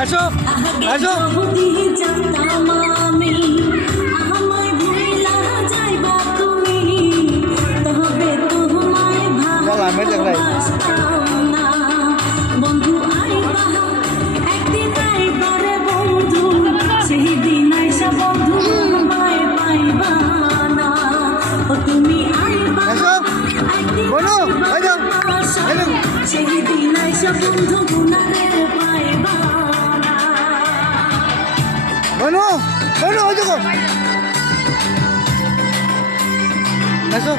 আসো আসো আমি দেখলাই বন্ধু আইবা একদিন আইবা রে বন্ধু সেই দিন আইসা বন্ধু আমায় পাইবা না ও তুমি আইবা একদিন সেই দিন আইসা বন্ধু গুনারে পাইবা না বনু বনু ওই দেখো আসো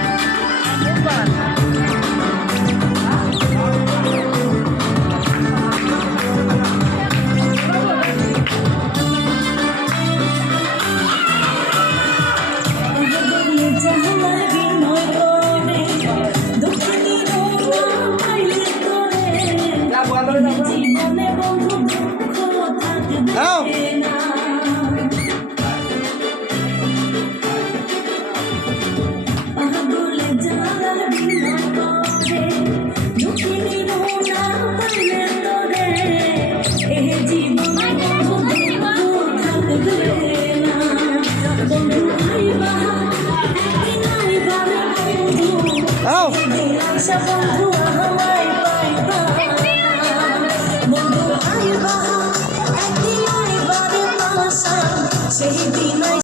জীবনে বন্ধু দুঃখ থাকবে না পাগলে যারা বিনা করে দুঃখিনী রোনা পাইলে তোরে এ জীবনে বন্ধু দুঃখ থাকবে না বন্ধু আইবা একদিন আইবা রে বন্ধু আও দিন আইসা বন্ধু